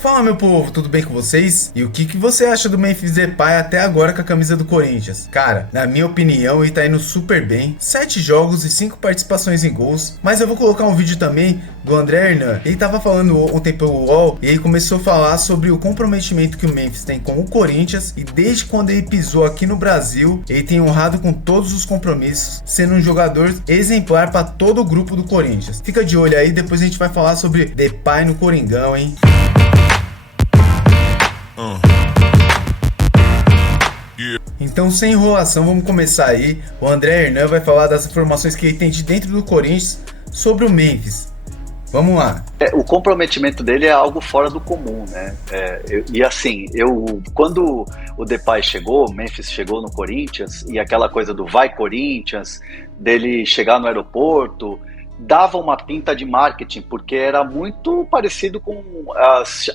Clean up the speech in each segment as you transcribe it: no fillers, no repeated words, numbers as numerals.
Fala, meu povo, tudo bem com vocês? E o que você acha do Memphis Depay até agora com a camisa do Corinthians? Cara, na minha opinião, ele tá indo super bem. 7 jogos e 5 participações em gols. Mas eu vou colocar um vídeo também do André Hernan. Ele tava falando ontem pelo UOL e ele começou a falar sobre o comprometimento que o Memphis tem com o Corinthians. E desde quando ele pisou aqui no Brasil, ele tem honrado com todos os compromissos, sendo um jogador exemplar para todo o grupo do Corinthians. Fica de olho aí, depois a gente vai falar sobre Depay no Coringão, hein? Então, sem enrolação, vamos começar aí. O André Hernan vai falar das informações que ele tem de dentro do Corinthians sobre o Memphis. Vamos lá. O comprometimento dele é algo fora do comum, né? Quando o Depay chegou, o Memphis chegou no Corinthians, e aquela coisa do vai Corinthians, dele chegar no aeroporto, dava uma pinta de marketing, porque era muito parecido com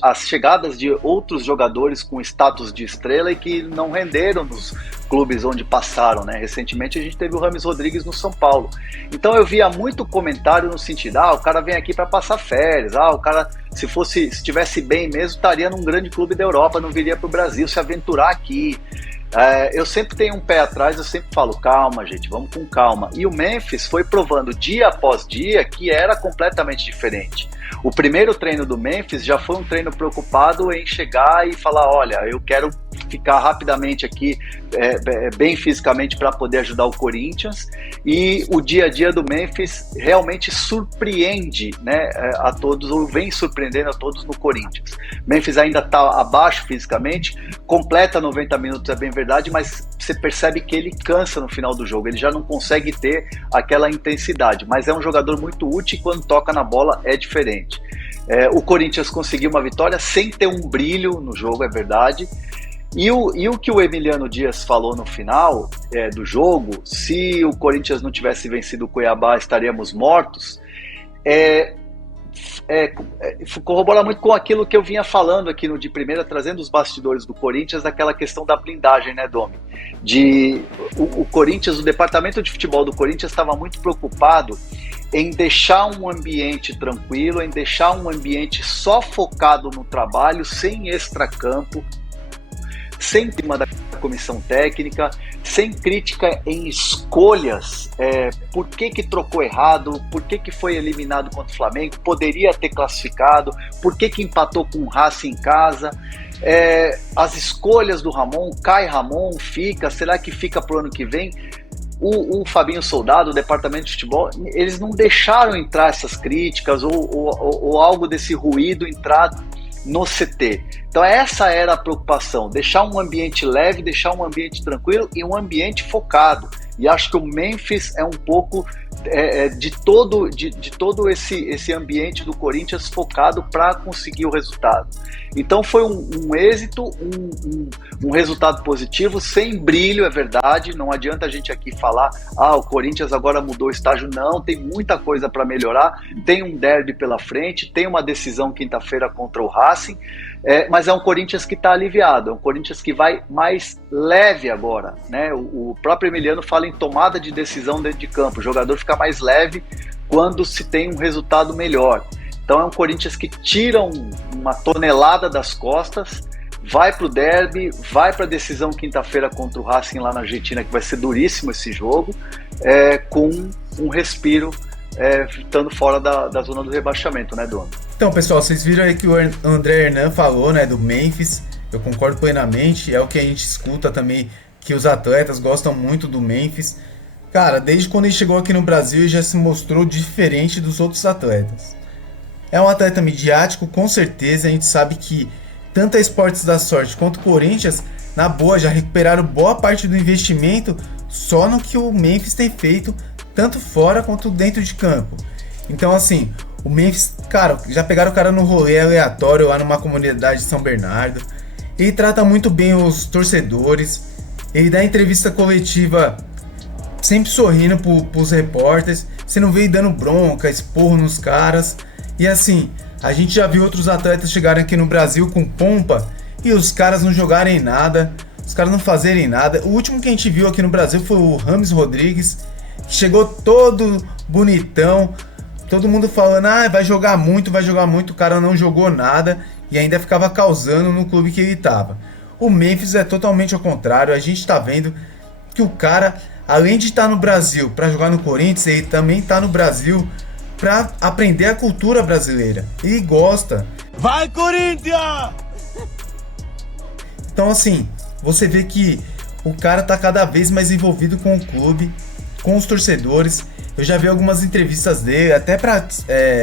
as chegadas de outros jogadores com status de estrela e que não renderam nos clubes onde passaram, né? Recentemente a gente teve o Rames Rodrigues no São Paulo. Então eu via muito comentário no sentido, o cara vem aqui para passar férias, o cara se estivesse bem mesmo, estaria num grande clube da Europa, não viria para o Brasil se aventurar aqui. Eu sempre tenho um pé atrás, eu sempre falo, calma gente, vamos com calma. E o Memphis foi provando dia após dia que era completamente diferente. O primeiro treino do Memphis já foi um treino preocupado em chegar e falar, olha, eu quero ficar rapidamente aqui, bem fisicamente para poder ajudar o Corinthians. E o dia a dia do Memphis realmente surpreende, né, a todos, ou vem surpreendendo a todos no Corinthians. Memphis ainda está abaixo fisicamente, completa 90 minutos, é bem verdade, mas você percebe que ele cansa no final do jogo, ele já não consegue ter aquela intensidade, mas é um jogador muito útil e quando toca na bola é diferente. O Corinthians conseguiu uma vitória sem ter um brilho no jogo, é verdade. E o que o Emiliano Dias falou no final do jogo, se o Corinthians não tivesse vencido o Cuiabá, estaríamos mortos, corrobora muito com aquilo que eu vinha falando aqui no De Primeira, trazendo os bastidores do Corinthians, daquela questão da blindagem, né, Domi? O Corinthians, o departamento de futebol do Corinthians estava muito preocupado em deixar um ambiente tranquilo, em deixar um ambiente só focado no trabalho, sem extracampo, sem clima da comissão técnica, sem crítica em escolhas, por que trocou errado, por que foi eliminado contra o Flamengo, poderia ter classificado, por que empatou com o Racing em casa, as escolhas do Ramon, cai Ramon, fica, será que fica pro ano que vem? O Fabinho Soldado, o departamento de futebol, eles não deixaram entrar essas críticas ou algo desse ruído entrar no CT. Então essa era a preocupação, deixar um ambiente leve, deixar um ambiente tranquilo e um ambiente focado. E acho que o Memphis é um pouco de todo esse ambiente do Corinthians focado para conseguir o resultado. Então foi um êxito, um resultado positivo, sem brilho, é verdade. Não adianta a gente aqui falar, o Corinthians agora mudou o estágio. Não, tem muita coisa para melhorar. Tem um derby pela frente, tem uma decisão quinta-feira contra o Racing. Mas é um Corinthians que está aliviado, é um Corinthians que vai mais leve agora, né? O próprio Emiliano fala em tomada de decisão dentro de campo, o jogador fica mais leve quando se tem um resultado melhor. Então é um Corinthians que tira uma tonelada das costas, vai para o derby, vai para a decisão quinta-feira contra o Racing lá na Argentina, que vai ser duríssimo esse jogo, com um respiro, estando fora da zona do rebaixamento, né, Dono? Então, pessoal, vocês viram aí que o André Hernan falou, né, do Memphis. Eu concordo plenamente, é o que a gente escuta também, que os atletas gostam muito do Memphis. Cara, desde quando ele chegou aqui no Brasil, ele já se mostrou diferente dos outros atletas. É um atleta midiático, com certeza. A gente sabe que tanto a Esportes da Sorte quanto o Corinthians, na boa, já recuperaram boa parte do investimento só no que o Memphis tem feito, tanto fora quanto dentro de campo. Então, assim, o Memphis, cara, já pegaram o cara no rolê aleatório lá numa comunidade de São Bernardo. Ele trata muito bem os torcedores. Ele dá entrevista coletiva sempre sorrindo pros repórteres. Você não vê ele dando bronca, esporro nos caras. E assim, a gente já viu outros atletas chegarem aqui no Brasil com pompa e os caras não jogarem nada, os caras não fazerem nada. O último que a gente viu aqui no Brasil foi o Rames Rodrigues, que chegou todo bonitão, todo mundo falando, vai jogar muito, o cara não jogou nada. e ainda ficava causando no clube que ele estava. O Memphis é totalmente ao contrário, a gente está vendo que o cara, além de estar no Brasil para jogar no Corinthians, ele também está no Brasil para aprender a cultura brasileira. Ele gosta. Vai, Corinthians! Então assim, você vê que o cara tá cada vez mais envolvido com o clube, com os torcedores. Eu já vi algumas entrevistas dele, até para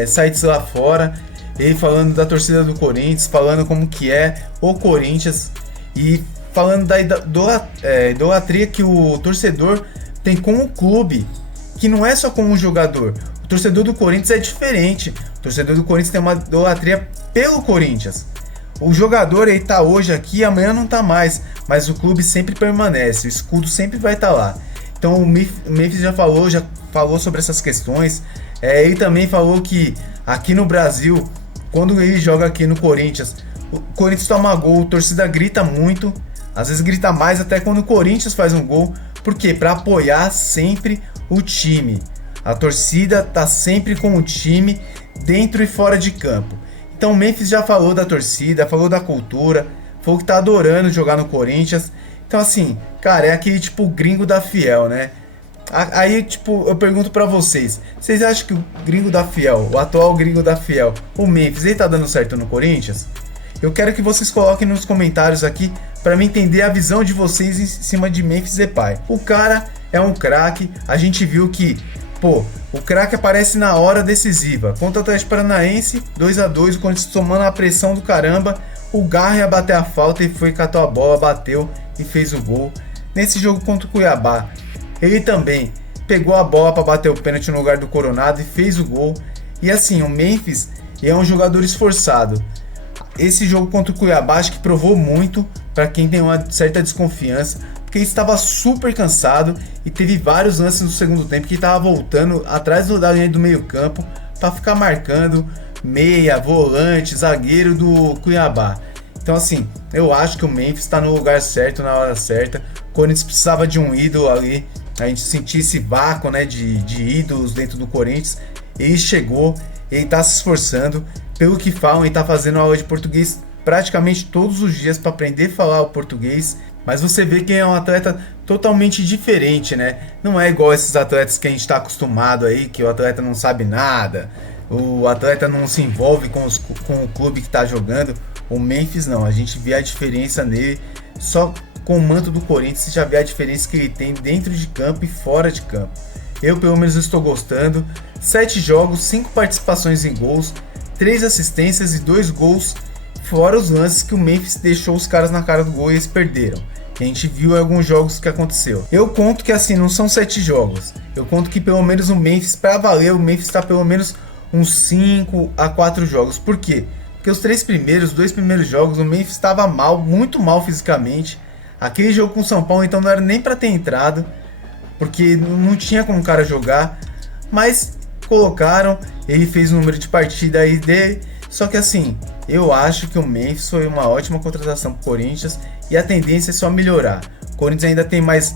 sites lá fora, ele falando da torcida do Corinthians, falando como que é o Corinthians e falando da idolatria que o torcedor tem com o clube, que não é só com o jogador. O torcedor do Corinthians é diferente. O torcedor do Corinthians tem uma idolatria pelo Corinthians. O jogador aí tá hoje aqui, amanhã não tá mais, mas o clube sempre permanece, o escudo sempre vai estar lá. Então o Memphis já falou sobre essas questões. Ele também falou que aqui no Brasil, quando ele joga aqui no Corinthians, o Corinthians toma gol, a torcida grita muito, às vezes grita mais até quando o Corinthians faz um gol. Por quê? Para apoiar sempre o time. A torcida tá sempre com o time dentro e fora de campo. Então o Memphis já falou da torcida, falou da cultura, falou que tá adorando jogar no Corinthians. Então assim, cara, é aquele tipo gringo da Fiel, né? Aí tipo, eu pergunto pra vocês acham que o gringo da Fiel, o atual gringo da Fiel, o Memphis, ele tá dando certo no Corinthians? Eu quero que vocês coloquem nos comentários aqui pra mim entender a visão de vocês em cima de Memphis Depay. O cara é um craque, a gente viu que, pô, o craque aparece na hora decisiva. Contra o Atlético Paranaense, 2-2, o Corinthians tomando a pressão do caramba. O Garra ia bater a falta e foi, catou a bola, bateu e fez o gol. Nesse jogo contra o Cuiabá, ele também pegou a bola para bater o pênalti no lugar do Coronado e fez o gol. E assim, o Memphis é um jogador esforçado. Esse jogo contra o Cuiabá acho que provou muito para quem tem uma certa desconfiança, porque ele estava super cansado e teve vários lances no segundo tempo que ele estava voltando atrás da linha do meio campo para ficar marcando meia, volante, zagueiro do Cuiabá. Então assim, eu acho que o Memphis está no lugar certo, na hora certa. O Corinthians precisava de um ídolo ali, a gente sentia esse vácuo, né, de ídolos dentro do Corinthians. Ele chegou, ele está se esforçando, pelo que falam, ele está fazendo aula de português praticamente todos os dias para aprender a falar o português. Mas você vê que é um atleta totalmente diferente, né? Não é igual esses atletas que a gente está acostumado aí, que o atleta não sabe nada, o atleta não se envolve com o clube que está jogando. O Memphis não, a gente vê a diferença nele, só com o manto do Corinthians você já vê a diferença que ele tem dentro de campo e fora de campo. Eu pelo menos estou gostando. 7 jogos, 5 participações em gols, 3 assistências e 2 gols, fora os lances que o Memphis deixou os caras na cara do gol e eles perderam. A gente viu em alguns jogos que aconteceu. Eu conto que assim, não são 7 jogos. Eu conto que pelo menos o Memphis, para valer, o Memphis está pelo menos uns 5 a 4 jogos. Por quê? Porque os 2 primeiros jogos o Memphis estava mal, muito mal fisicamente. Aquele jogo com o São Paulo então não era nem para ter entrado, porque não tinha como o cara jogar. Mas colocaram, ele fez o número de partida aí dele. Só que assim, eu acho que o Memphis foi uma ótima contratação para o Corinthians e a tendência é só melhorar. O Corinthians ainda tem mais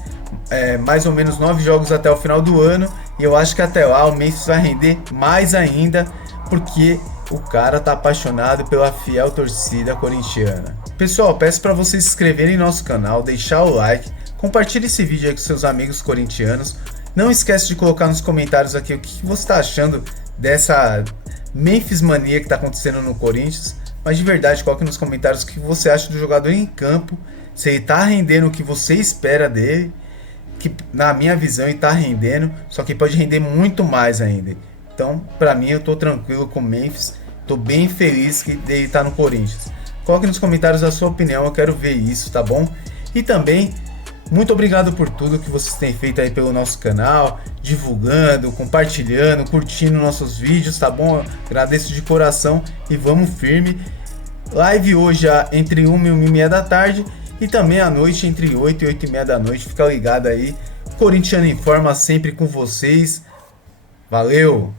ou menos 9 jogos até o final do ano e eu acho que até lá o Memphis vai render mais ainda, porque o cara tá apaixonado pela fiel torcida corintiana. Pessoal, peço para vocês se inscreverem no nosso canal, deixar o like, compartilhe esse vídeo aí com seus amigos corintianos. Não esquece de colocar nos comentários aqui o que você está achando dessa Memphis mania que está acontecendo no Corinthians. Mas de verdade, coloque nos comentários o que você acha do jogador em campo, se ele está rendendo o que você espera dele, que na minha visão ele está rendendo, só que pode render muito mais ainda. Então, para mim, eu estou tranquilo com o Memphis, estou bem feliz que ele está no Corinthians. Coloque nos comentários a sua opinião, eu quero ver isso, tá bom? E também, muito obrigado por tudo que vocês têm feito aí pelo nosso canal, divulgando, compartilhando, curtindo nossos vídeos, tá bom? Agradeço de coração e vamos firme. Live hoje entre 1 e 1h30 da tarde e também à noite entre 8 e 8h30 da noite. Fica ligado aí. Corintiano em Forma sempre com vocês. Valeu!